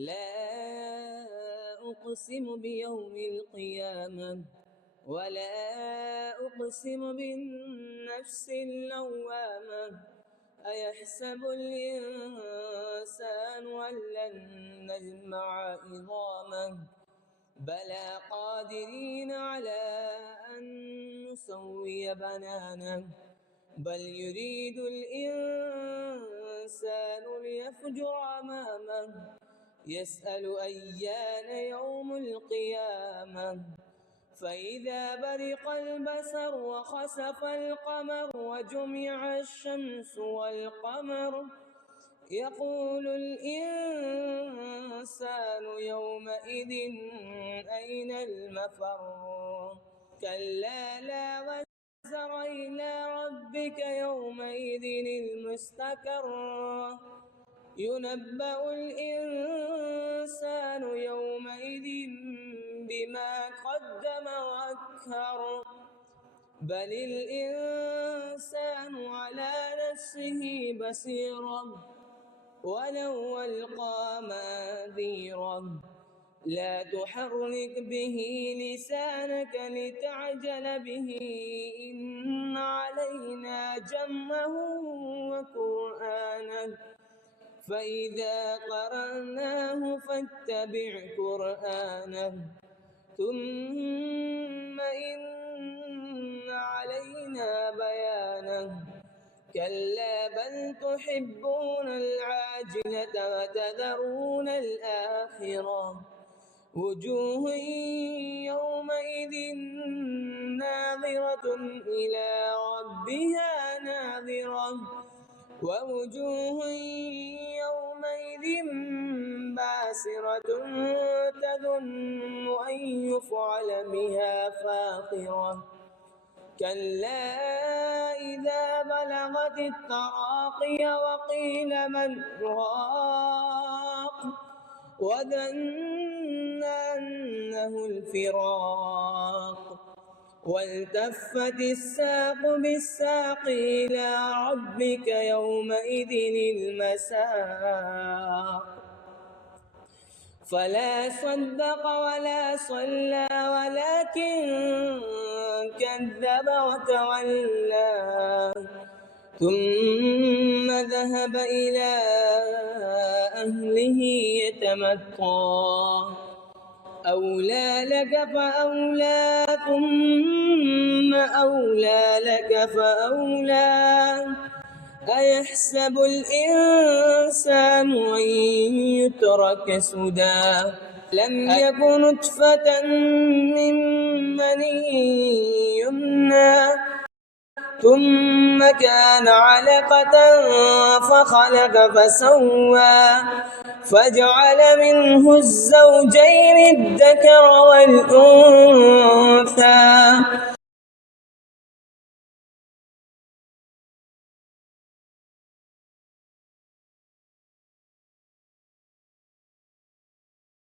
لا أقسم بيوم القيامة ولا أقسم بالنفس اللوامة أيحسب الإنسان أن لن نجمع عظامه بلى قادرين على أن نسوي بنانه بل يريد الإنسان ليفجر أمامه يسأل أيان يوم القيامة فإذا برق البصر وخسف القمر وجمع الشمس والقمر يقول الإنسان يومئذ أين المفر كلا لا وزر إلى ربك يومئذ المستقر ينبأ الإنسان يومئذ بما قدم وأكثر بل الإنسان على نفسه بصيرا ولو ألقى معاذيره لا تحرك به لسانك لتعجل به إن علينا جمعه وقرآنه فإذا قرأناه فاتبع قرآنه ثم إن علينا بيانه كلا بل تحبون العاجلة وتذرون الآخرة وجوه يومئذ ناظرة إلى ربها ناظرة ووجوه يومئذ باسرة تظن أن يفعل بها فاقرة كلا إذا بلغت التراقي وقيل من راق وظن أنه الفراق والتفت الساق بالساق إلى ربك يومئذ المساق فلا صدق ولا صلى ولكن كذب وتولى ثم ذهب إلى أهله يتمطى أولى لك فأولى ثم أولى لك فأولى أيحسب الإنسان أن يترك سدى لم يكن نطفة من مني يمنى ثم كان علقة فخلق فسوى فجعل منه الزوجين الذكر والأنثى